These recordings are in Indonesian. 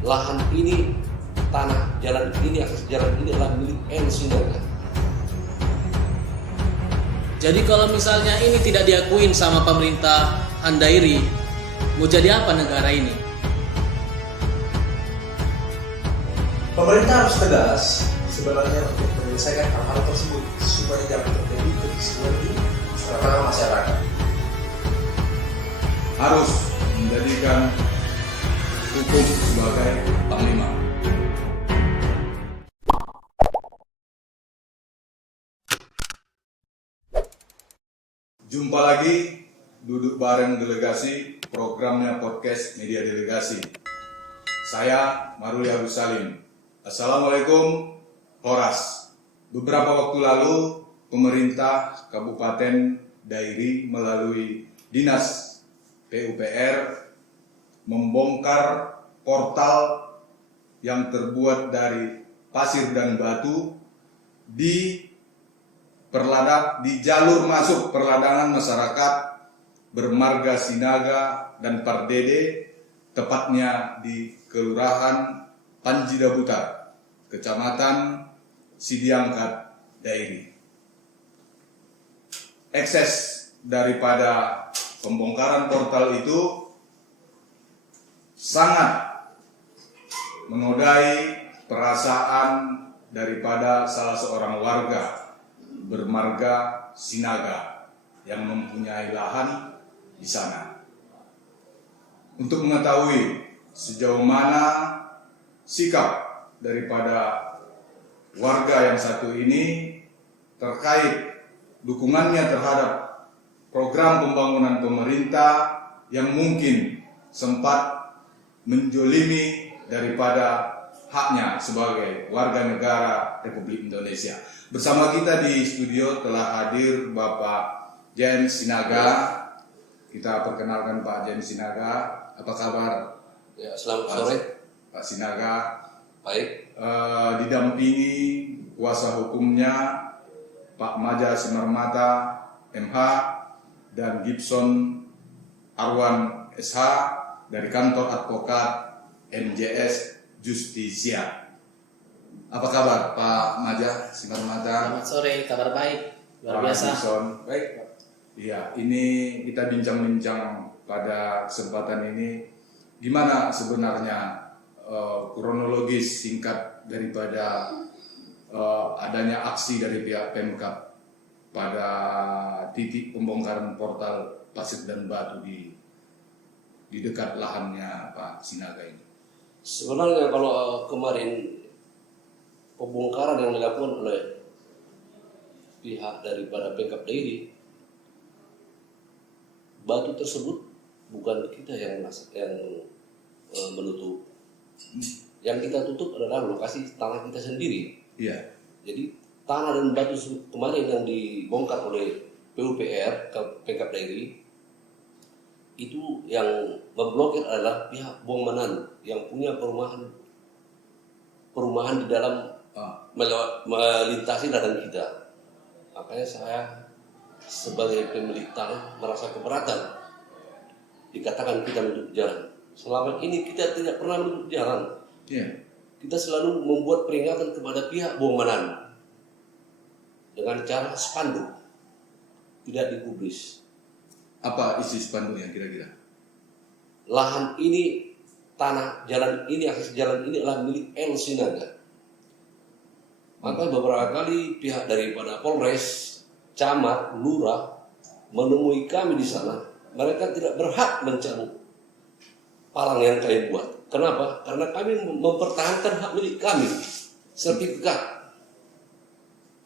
lahan ini, tanah jalan ini, akses jalan ini adalah milik Sinaga. Jadi kalau misalnya ini tidak diakuin sama pemerintah Handairi, mau jadi apa negara ini? Pemerintah harus tegas sebenarnya untuk menyelesaikan hal-hal tersebut supaya jangan terjadi kekisruhan di tengah masyarakat. Harus menjadikan hukum sebagai panglima. Jumpa lagi, duduk bareng delegasi, programnya podcast Media Delegasi. Saya Maruli Agus Salim. Assalamualaikum, Horas. Beberapa waktu lalu, pemerintah Kabupaten Dairi melalui Dinas PUPR membongkar portal yang terbuat dari pasir dan batu di jalur masuk perladangan masyarakat bermarga Sinaga dan Pardede, tepatnya di Kelurahan Panjidabutar, Kecamatan Sidiangkat, Dairi. Ekses daripada pembongkaran portal itu sangat menodai perasaan daripada salah seorang warga bermarga Sinaga yang mempunyai lahan di sana. Untuk mengetahui sejauh mana sikap daripada warga yang satu ini terkait dukungannya terhadap program pembangunan pemerintah yang mungkin sempat menjolimi daripada haknya sebagai warga negara Republik Indonesia. Bersama kita di studio telah hadir Bapak James Sinaga. Kita perkenalkan Pak James Sinaga. Apa kabar? Ya, selamat sore. Pak Sinaga. Baik. Didampingi kuasa hukumnya Pak Maja Simarmata MH dan Gibson Arwan SH dari kantor advokat MJS Justisia. Apa kabar Pak Maja Simarmata? Selamat sore, kabar baik, luar Pak biasa. Gibson. Baik. Iya, ini kita bincang-bincang pada kesempatan ini gimana sebenarnya kronologis singkat daripada adanya aksi dari pihak Pemkab pada titik pembongkaran portal pasir dan batu di dekat lahannya Pak Sinaga ini. Sebenarnya kalau kemarin pembongkaran yang dilakukan oleh pihak daripada Pemkab Dairi, batu tersebut bukan kita yang menutup. Yang kita tutup adalah lokasi tanah kita sendiri. Iya. Jadi tanah dan batu kemarin yang dibongkar oleh PUPR Pemkab Dairi itu yang memblokir adalah pihak Bongmanan yang punya perumahan di dalam melintasi ladang kita. Makanya saya sebagai pemilik tanah merasa keberatan dikatakan kita menutup jalan. Selama ini kita tidak pernah menutup jalan. Iya. Kita selalu membuat peringatan kepada pihak Bongmanan dengan cara spanduk, tidak dipublis. Apa isi spanduknya kira-kira? Lahan ini, tanah jalan ini, akses jalan ini adalah milik Sinaga. Maka beberapa kali pihak daripada Polres, Camat, Lurah menemui kami di sana. Mereka tidak berhak mencabut palang yang kami buat. Kenapa? Karena kami mempertahankan hak milik kami, sertifikat.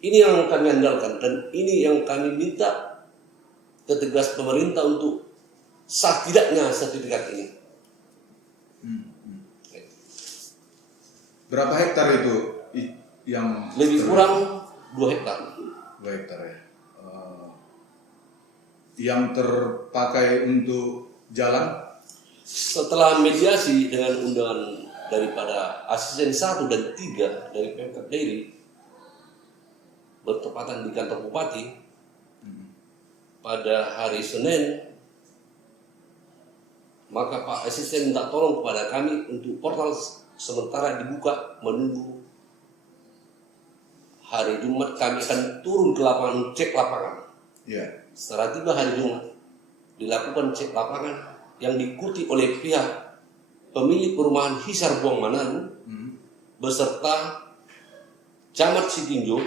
Ini yang kami andalkan dan ini yang kami minta ketegas pemerintah untuk sah tidaknya sertifikat ini. Berapa hektar itu yang Lebih kurang 2 hektar. 2 hektar ya. Yang terpakai untuk jalan? Setelah mediasi dengan undangan daripada asisten 1 dan 3 dari Pemkab Dairi bertepatan di kantor bupati pada hari Senin, maka Pak Asisten minta tolong kepada kami untuk portal sementara dibuka menunggu hari Jumat kami akan turun ke lapangan cek lapangan. Ya. Setelah tiba hari Jumat dilakukan cek lapangan yang diikuti oleh pihak pemilik perumahan Hisar Buang Manado beserta Camat Sitinjo,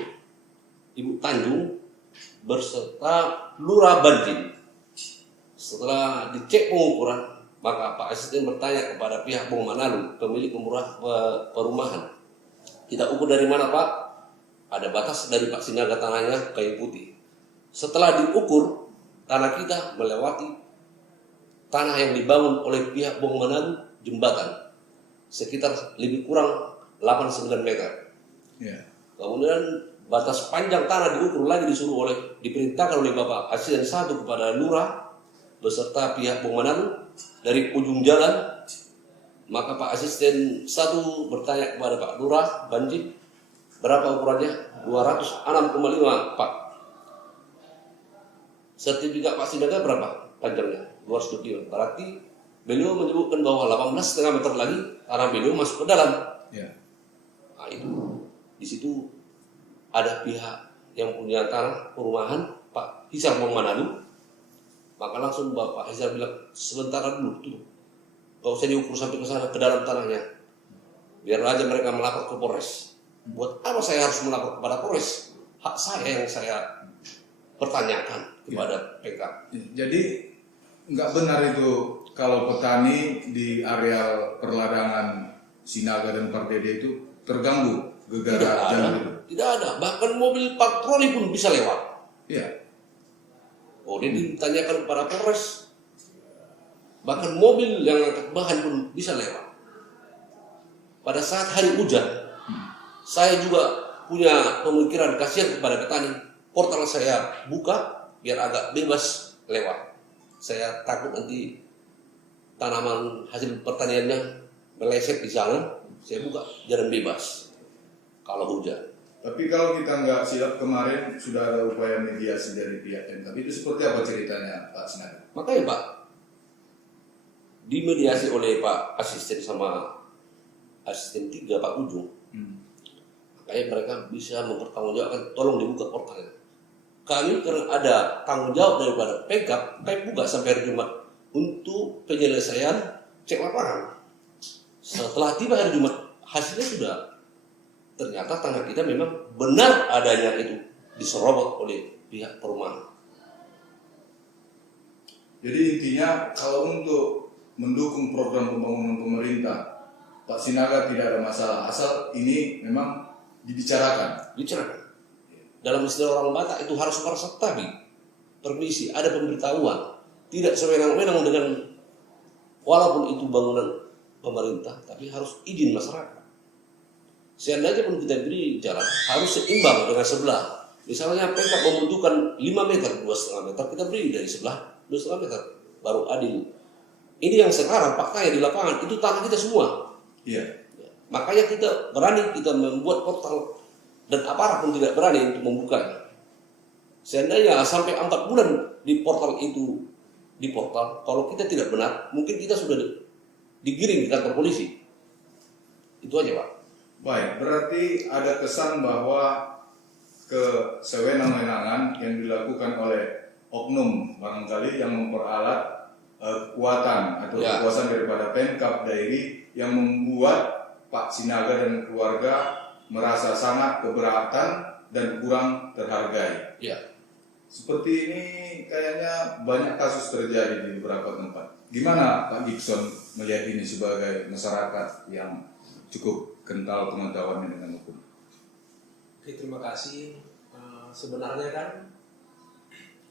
Ibu Tanjung beserta Lurah Banjin. Setelah dicek pengukuran, maka Pak Asisten bertanya kepada pihak Buang Manado, pemilik perumahan, kita ukur dari mana Pak? Ada batas dari Pak Sinaga tanahnya kayu putih. Setelah diukur, tanah kita melewati tanah yang dibangun oleh pihak Buang Manado, jembatan sekitar lebih kurang 8-9 meter. Ya. Kemudian batas panjang tanah diukur lagi diperintahkan oleh Bapak Asisten 1 kepada Lurah beserta pihak Buang Manado dari ujung jalan. Maka Pak Asisten 1 bertanya kepada Pak Lurah Banjin, berapa ukurannya? 206,5 Pak. Sertifikat Pak Sinaga berapa panjangnya? 200 Berarti beliau menyebutkan bahwa 18,5 meter lagi tanah beliau masuk ke dalam. Ya. Nah, itu di situ ada pihak yang punya tanah perumahan Pak Hisar Buang Manado. Maka langsung Bapak Hisar bilang, sebentar dulu tuh, gak usah diukur sampai ke sana ke dalam tanahnya. Biar aja mereka melapor ke Polres. Buat apa saya harus melapor kepada Polres? Hak saya yang saya pertanyakan kepada PK. Jadi nggak benar itu kalau petani di areal perladangan Sinaga dan Pardede itu terganggu gegara jalan itu. Tidak ada. Bahkan mobil patroli pun bisa lewat. Iya. Oh, dia ditanyakan kepada Polres. Bahkan mobil yang angkat bahan pun bisa lewat. Pada saat hari hujan, saya juga punya pemikiran kasihan kepada petani. Portal saya buka biar agak bebas lewat. Saya takut nanti tanaman hasil pertaniannya meleset di sana. Saya buka jalan bebas kalau hujan. Tapi kalau kita nggak silap kemarin sudah ada upaya mediasi dari pihak Pemkab. Itu seperti apa ceritanya Pak Sinaga? Makanya Pak, dimediasi oleh Pak Asisten sama Asisten 3 Pak Ujung. Makanya mereka bisa mempertanggungjawabkan, tolong dibuka portalnya. Kami karena ada tanggung jawab daripada Pemkab, kami buka sampai hari Jumat untuk penyelesaian cek lapangan. Setelah tiba hari Jumat, hasilnya sudah ternyata tanah kita memang benar adanya itu diserobot oleh pihak perumahan. Jadi intinya kalau untuk mendukung program pembangunan pemerintah, Pak Sinaga tidak ada masalah asal ini memang dibicarakan. Bicarakan. Dalam istilah orang Batak itu harus persertabi, permisi, ada pemberitahuan, tidak sewenang-wenang dengan walaupun itu bangunan pemerintah, tapi harus izin masyarakat. Seandainya pun kita beri jalan, harus seimbang dengan sebelah. Misalnya Pemkab membutuhkan 5 meter, 2,5 meter, kita beri dari sebelah 2,5 meter, baru adil. Ini yang sekarang faktanya di lapangan, itu tanah kita semua. Iya. Makanya kita berani kita membuat portal dan aparat pun tidak berani untuk membukanya. Seandainya sampai 4 bulan di portal itu kalau kita tidak benar, mungkin kita sudah digiring di kantor polisi. Itu aja Pak. Baik, berarti ada kesan bahwa kesewenang-wenangan yang dilakukan oleh oknum barangkali yang memperalat kekuatan atau kekuasaan daripada Pemkab Dairi yang membuat Pak Sinaga dan keluarga merasa sangat keberatan dan kurang terhargai. Ya. Seperti ini kayaknya banyak kasus terjadi di beberapa tempat. Gimana Pak Gibson melihat ini sebagai masyarakat yang cukup kental pengetahuannya dengan hukum? Oke, terima kasih. Sebenarnya kan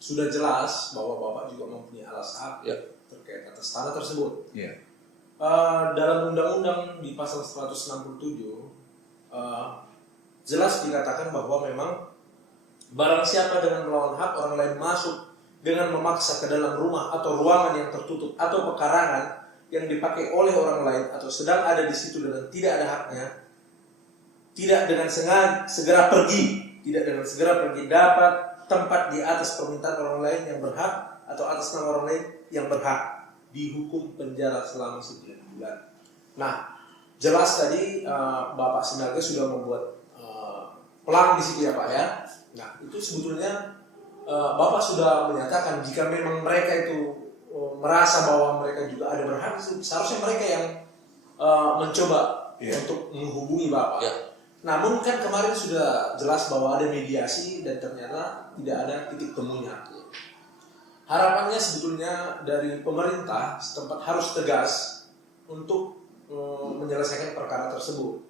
sudah jelas bahwa Bapak juga mempunyai alas hak terkait atas tanah tersebut. Iya. Dalam undang-undang di pasal 167 jelas dikatakan bahwa memang barang siapa dengan melawan hak orang lain masuk dengan memaksa ke dalam rumah atau ruangan yang tertutup atau pekarangan yang dipakai oleh orang lain atau sedang ada di situ dan tidak ada haknya, tidak dengan segera pergi dapat tempat di atas permintaan orang lain yang berhak atau atas nama orang lain yang berhak, dihukum penjara selama 9 bulan. Nah, jelas tadi Bapak Sinaga sudah membuat pelang di situ ya Pak ya. Nah itu sebetulnya Bapak sudah menyatakan jika memang mereka itu merasa bahwa mereka juga ada berhak, seharusnya mereka yang mencoba untuk menghubungi Bapak. Ya. Namun kan kemarin sudah jelas bahwa ada mediasi dan ternyata tidak ada titik temunya. Harapannya sebetulnya dari pemerintah setempat harus tegas untuk menyelesaikan perkara tersebut.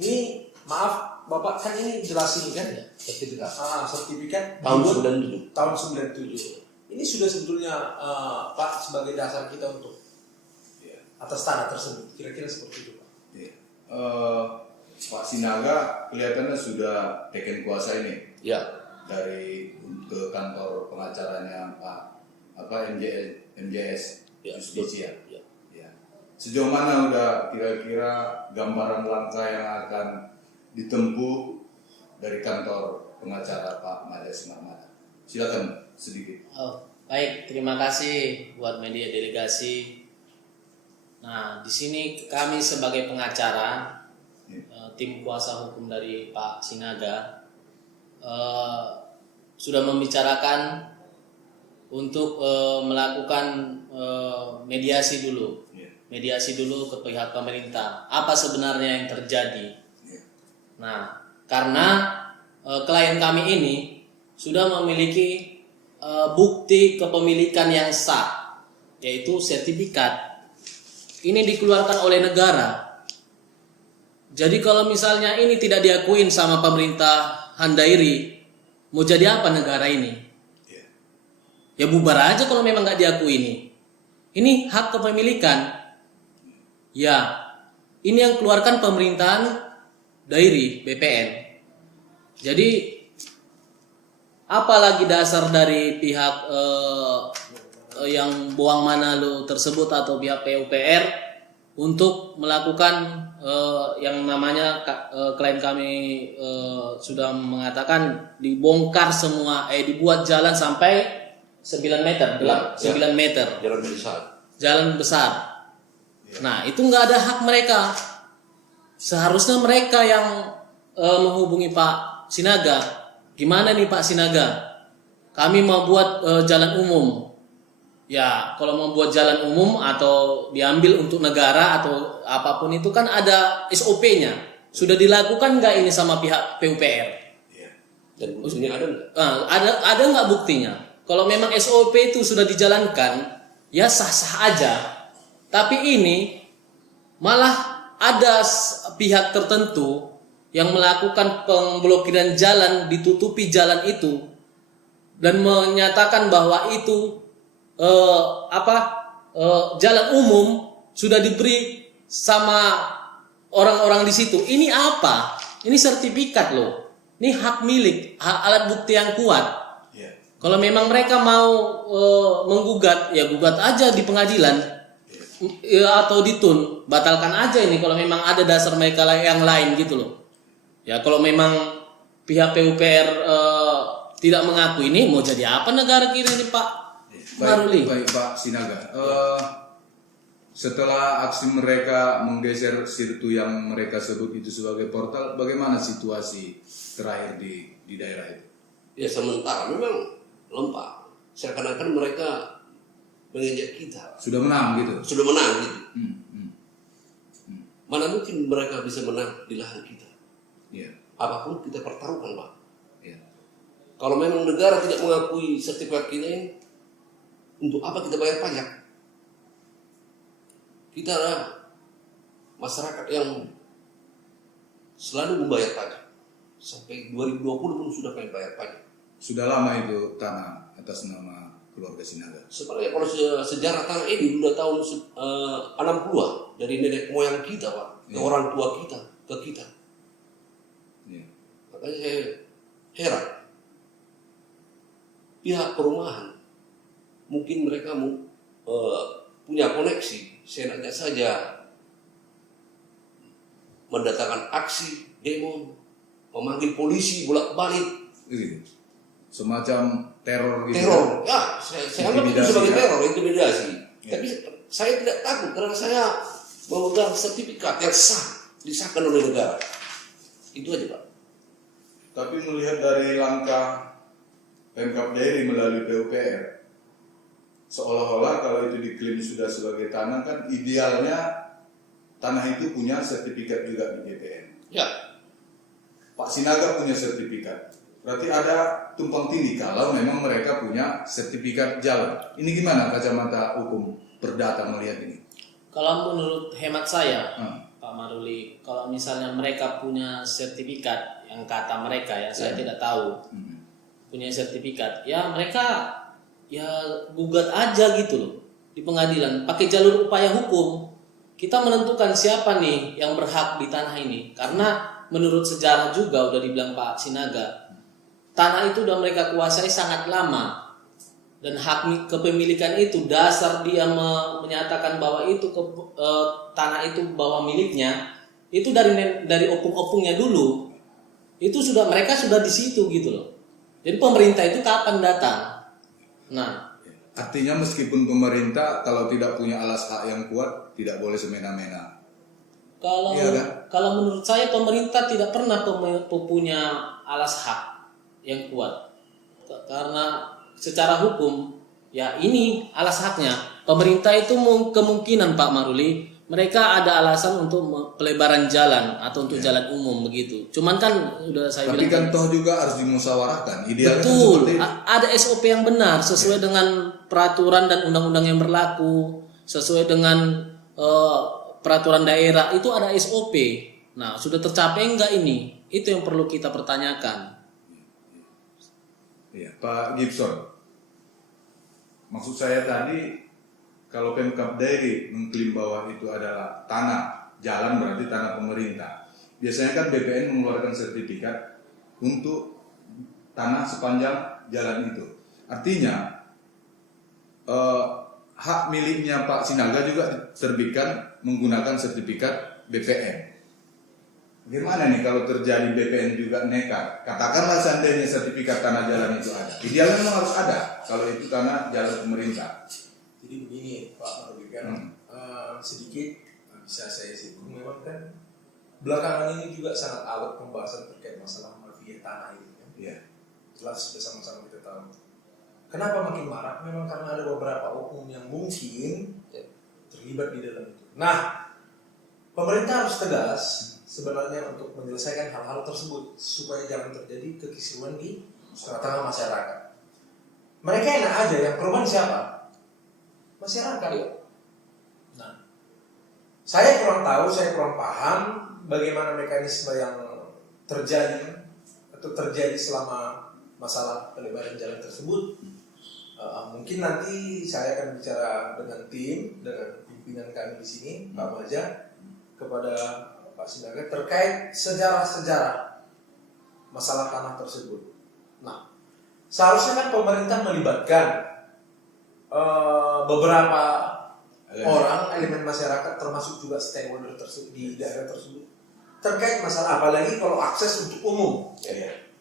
Ini maaf Bapak, kan ini jelas ini kan Sertifikat. sertifikat Tahun dibuat 97. tahun 97. Ini sudah sebetulnya Pak sebagai dasar kita untuk atas tanah tersebut. Kira-kira seperti itu Pak. Pak Sinaga kelihatannya sudah taken kuasa ini Ya. dari ke kantor pengacaranya MJS Ya, Justicia. ya. Ya. Sejauh mana udah kira-kira gambaran langkah yang akan ditempuh dari kantor pengacara Pak Mada Simarmata? Silakan sedikit. Oh, baik, terima kasih buat media delegasi. Nah, di sini kami sebagai pengacara, tim kuasa hukum dari Pak Sinaga, sudah membicarakan untuk melakukan mediasi dulu ke pihak pemerintah. Apa sebenarnya yang terjadi? Nah, karena klien kami ini sudah memiliki bukti kepemilikan yang sah, yaitu sertifikat. Ini dikeluarkan oleh negara. Jadi kalau misalnya ini tidak diakuin sama pemerintah Handairi, mau jadi apa negara ini? Ya bubar aja kalau memang nggak diakui ini. Ini hak kepemilikan. Ya, ini yang keluarkan pemerintahan Dairi BPN. Jadi apalagi dasar dari pihak yang Boang Manalo tersebut atau pihak PUPR untuk melakukan yang namanya klien kami sudah mengatakan dibongkar semua, dibuat jalan sampai 9 meter, 9 meter. Jalan besar. Nah, itu nggak ada hak mereka. Seharusnya mereka yang menghubungi Pak Sinaga. Gimana nih Pak Sinaga? Kami mau buat jalan umum. Ya, kalau mau buat jalan umum atau diambil untuk negara atau apapun itu kan ada SOP-nya. Sudah dilakukan nggak ini sama pihak PUPR? Dan buktinya ada nggak? Ada nggak buktinya? Kalau memang SOP itu sudah dijalankan, ya sah-sah aja. Tapi ini malah ada pihak tertentu yang melakukan pemblokiran jalan, ditutupi jalan itu dan menyatakan bahwa itu jalan umum sudah diberi sama orang-orang di situ. Ini apa? Ini sertifikat loh. Ini hak milik, alat bukti yang kuat. Kalau memang mereka mau menggugat, ya gugat aja di pengadilan atau ditun, batalkan aja ini kalau memang ada dasar mereka yang lain gitu loh. Ya kalau memang pihak PUPR tidak mengakui ini, mau jadi apa negara kita ini Pak? Baik Pak Sinaga. Setelah aksi mereka menggeser sirtu yang mereka sebut itu sebagai portal, bagaimana situasi terakhir di daerah itu? Ya sementara memang lemah. Seakan-akan mereka menginjak kita. Sudah menang gitu? Sudah menang gitu. Mana mungkin mereka bisa menang di lahan kita? Apapun kita pertaruhkan Pak. Kalau memang negara tidak mengakui sertifikat kita ini, untuk apa kita bayar pajak? Kita adalah masyarakat yang selalu membayar pajak. Sampai 2020 pun sudah kami bayar pajak. Sudah lama itu tanah atas nama keluarga Sinaga? Sebenarnya kalau sejarah tanah ini sudah tahun 60-an dari nenek moyang kita Pak, ke orang tua kita, ke kita. Makanya saya heran. Pihak perumahan mungkin mereka punya koneksi, seenaknya saja mendatangkan aksi, demo, memanggil polisi bolak-balik. Semacam teror gitu. Teror, ya saya anggap itu sebagai teror, intimidasi. Tapi saya tidak takut karena saya memegang sertifikat yang sah, disahkan oleh negara. Itu aja Pak. Tapi melihat dari langkah Pemkab Dairi melalui PUPR, seolah-olah kalau itu diklaim sudah sebagai tanah, kan idealnya tanah itu punya sertifikat juga di BPN. Ya, Pak Sinaga punya sertifikat. Berarti ada tumpang tindih kalau memang mereka punya sertifikat jalan. Ini gimana kacamata hukum perdata melihat ini? Kalau menurut hemat saya, Pak Maruli, kalau misalnya mereka punya sertifikat, yang kata mereka ya, saya tidak tahu, punya sertifikat, ya mereka ya gugat aja gitu loh di pengadilan, pakai jalur upaya hukum. Kita menentukan siapa nih yang berhak di tanah ini, karena menurut sejarah juga udah dibilang Pak Sinaga, tanah itu udah mereka kuasai sangat lama. Dan hak kepemilikan itu, dasar dia menyatakan bahwa itu tanah itu bahwa miliknya, itu dari opung-opungnya dulu. Itu sudah, mereka sudah di situ gitu loh. Jadi pemerintah itu kapan datang? Nah, Artinya meskipun pemerintah kalau tidak punya alas hak yang kuat, tidak boleh semena-mena. kalau Iya kan? kalau menurut saya pemerintah tidak pernah punya alas hak yang kuat. Karena secara hukum, ya ini alas haknya. Pemerintah itu kemungkinan Pak Maruli, mereka ada alasan untuk pelebaran jalan atau untuk jalan umum begitu. Cuman kan udah saya Tapi bilang kan toh juga harus dimusyawarahkan. Idealnya kan betul, seperti itu. ada SOP yang benar sesuai dengan peraturan dan undang-undang yang berlaku, sesuai dengan peraturan daerah itu ada SOP. Nah, sudah tercapai enggak ini? Itu yang perlu kita pertanyakan. Iya, Pak Gibson. Maksud saya tadi, kalau Pemkab Dairi mengklaim bahwa itu adalah tanah jalan, berarti tanah pemerintah. Biasanya kan BPN mengeluarkan sertifikat untuk tanah sepanjang jalan itu. Artinya hak miliknya Pak Sinaga juga diterbitkan menggunakan sertifikat BPN. Gimana nih kalau terjadi BPN juga nekat? Katakanlah seandainya sertifikat tanah jalan itu ada. Idealnya memang harus ada kalau itu tanah jalan pemerintah. Jadi begini Pak Maruli kan, sedikit bisa saya singgung, memang kan belakangan ini juga sangat alot pembahasan terkait masalah mafia tanah ini kan. Iya. Jelas bersama-sama kita tahu. Kenapa makin marak? Memang karena ada beberapa oknum yang mungkin terlibat di dalam itu. Nah, pemerintah harus tegas sebenarnya untuk menyelesaikan hal-hal tersebut supaya jangan terjadi kekisruhan di tengah-tengah masyarakat. Mereka enak aja, yang korban siapa? Masyarakat. Nah, saya kurang tahu, saya kurang paham bagaimana mekanisme yang terjadi atau terjadi selama masalah pelebaran jalan tersebut. Mungkin nanti saya akan bicara dengan tim, dengan pimpinan kami di sini, Pak Maja, kepada Pak Sinaga terkait sejarah-sejarah masalah tanah tersebut. Nah, seharusnya kan pemerintah melibatkan beberapa orang, elemen masyarakat, termasuk juga stakeholder di daerah tersebut terkait masalah, apalagi kalau akses untuk umum.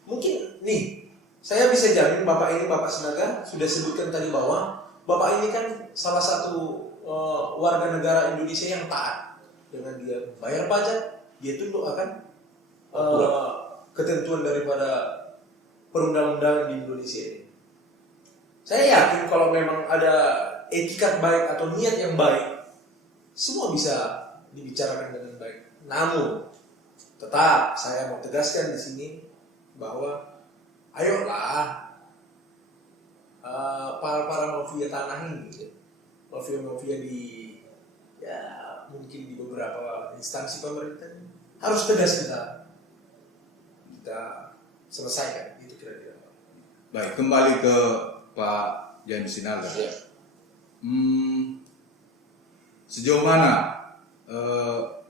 Mungkin nih, saya bisa jamin Bapak Sinaga sudah sebutkan tadi bahwa Bapak ini kan salah satu warga negara Indonesia yang taat. Dengan dia bayar pajak, dia tunduk akan ketentuan daripada perundang-undangan di Indonesia ini. Saya yakin kalau memang ada etikat baik atau niat yang baik, semua bisa dibicarakan dengan baik. Namun, tetap saya mau tegaskan di sini bahwa ayolah para mafia tanah ini, mafia di mungkin di beberapa instansi pemerintah harus tegas kita selesaikan itu kira-kira. Baik, kembali ke Pak James Sinaga. Sejauh mana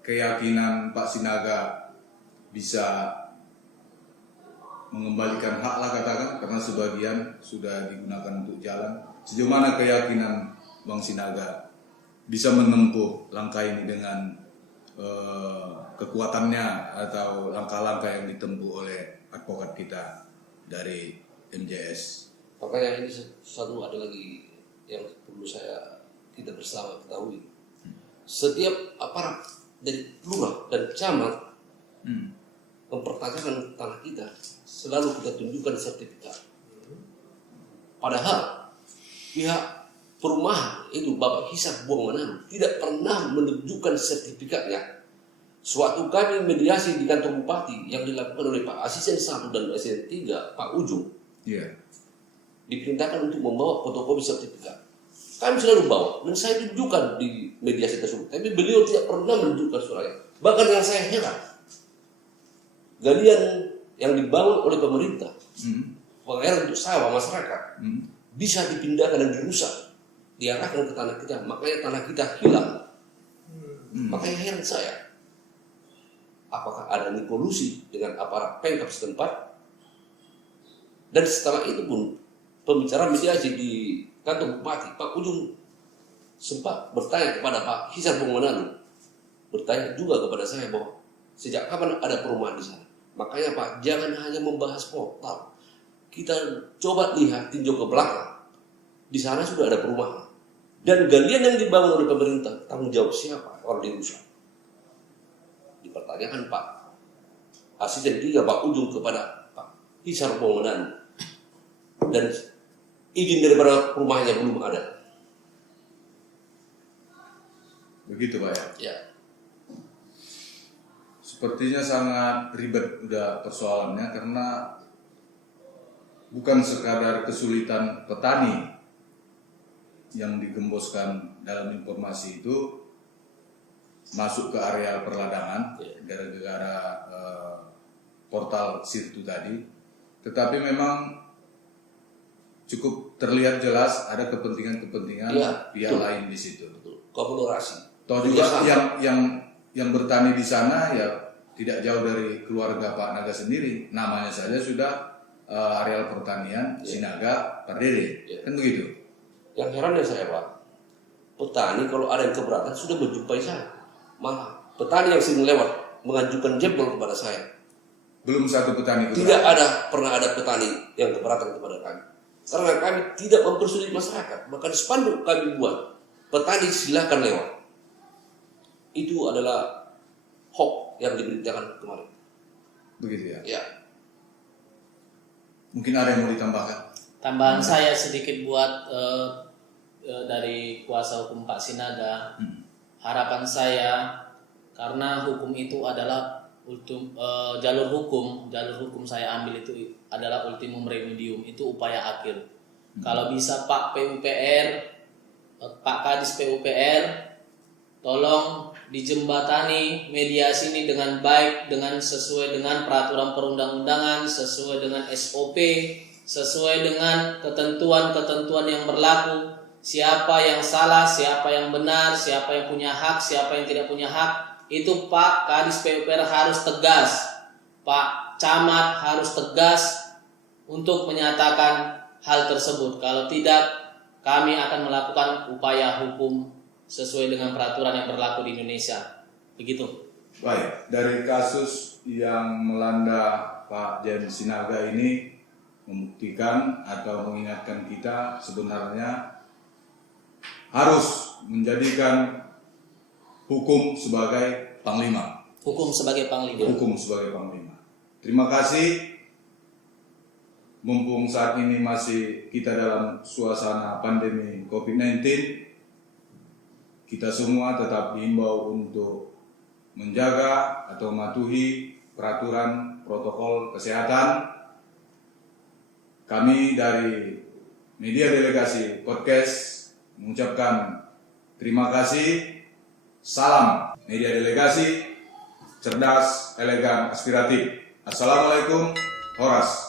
keyakinan Pak Sinaga bisa mengembalikan hak lah katakan, karena sebagian sudah digunakan untuk jalan. Sejauh mana keyakinan Bang Sinaga bisa menempuh langkah ini dengan kekuatannya atau langkah-langkah yang ditempuh oleh advokat kita dari MJS? Makanya ini satu ada lagi yang perlu saya tidak bersama ketahui. setiap aparat dari lurah dan camat mempertanyakan tanah kita, selalu kita tunjukkan sertifikat. Padahal pihak perumahan itu Bapak Hisar Buang Manado tidak pernah menunjukkan sertifikatnya. Suatu kami mediasi di kantor bupati yang dilakukan oleh Pak Asisten 1 dan Asisten 3, Pak Ujung, diperintahkan untuk membawa fotokopi sertifikat. Kami selalu bawa, dan saya tunjukkan di mediasi tersebut. Tapi beliau tidak pernah menunjukkan suratnya. Bahkan yang saya heran, galian yang dibangun oleh pemerintah, pengairan untuk sawah masyarakat, bisa dipindahkan dan dirusak, diarahkan ke tanah kita. Makanya tanah kita hilang. Makanya heran saya, apakah ada kolusi dengan aparat Pemkab setempat? Dan setelah itu pun pembicaraan mediasi di kantor bupati, Pak Ujung sempat bertanya kepada Pak Hisar Buang Manado, bertanya juga kepada saya bahwa sejak kapan ada perumahan di sana. Makanya Pak, jangan hanya membahas portal. Kita coba lihat, tinjau ke belakang. Di sana sudah ada perumahan. Dan galian yang dibangun oleh pemerintah, tanggung jawab siapa? Orang dirusak. Dipertanyakan Pak Asisten 3, Pak Ujung kepada Pak Hisar Buang Manado. Dan izin daripada rumahnya belum ada. Begitu Pak ya? Ya. Sepertinya sangat ribet udah persoalannya, karena bukan sekadar kesulitan petani yang digemboskan dalam informasi itu masuk ke area perladangan gara-gara portal Sirtu tadi, tetapi memang cukup terlihat jelas ada kepentingan-kepentingan pihak lain di situ. Kolaborasi. Toh juga yang bertani di sana ya tidak jauh dari keluarga Pak Naga sendiri, namanya saja sudah areal pertanian Sinaga Pardede, kan begitu. Yang herannya saya Pak, petani kalau ada yang keberatan sudah menjumpai saya. Malah petani yang sering lewat mengajukan jempol kepada saya. Belum satu petani keberatan. Tidak pernah ada petani yang keberatan kepada kami. Karena kami tidak mempersulit masyarakat. Bahkan spanduk kami buat, petani silakan lewat. Itu adalah hoax yang diberitakan kemarin. Begitu ya? Ya. Mungkin ada yang mau ditambahkan? Tambahan saya sedikit buat dari kuasa hukum Pak Sinaga. Harapan saya, karena hukum itu adalah jalur hukum saya ambil itu adalah ultimum remedium, itu upaya akhir. Kalau bisa Pak PUPR, Pak Kadis PUPR, tolong dijembatani mediasi ini dengan baik, dengan sesuai dengan peraturan perundang-undangan, sesuai dengan SOP, sesuai dengan ketentuan-ketentuan yang berlaku. Siapa yang salah, siapa yang benar, siapa yang punya hak, siapa yang tidak punya hak, itu Pak Kadis PUPR harus tegas. Pak Camat harus tegas untuk menyatakan hal tersebut. Kalau tidak, kami akan melakukan upaya hukum sesuai dengan peraturan yang berlaku di Indonesia. Begitu. Baik, dari kasus yang melanda Pak James Sinaga ini membuktikan atau mengingatkan kita sebenarnya harus menjadikan hukum sebagai panglima. Hukum sebagai panglima. Hukum sebagai panglima. Terima kasih. Mumpung saat ini masih kita dalam suasana pandemi COVID-19, kita semua tetap diimbau untuk menjaga atau mematuhi peraturan protokol kesehatan. Kami dari Media Delegasi Podcast mengucapkan terima kasih. Salam Media Delegasi, cerdas, elegan, aspiratif. Assalamualaikum, Horas.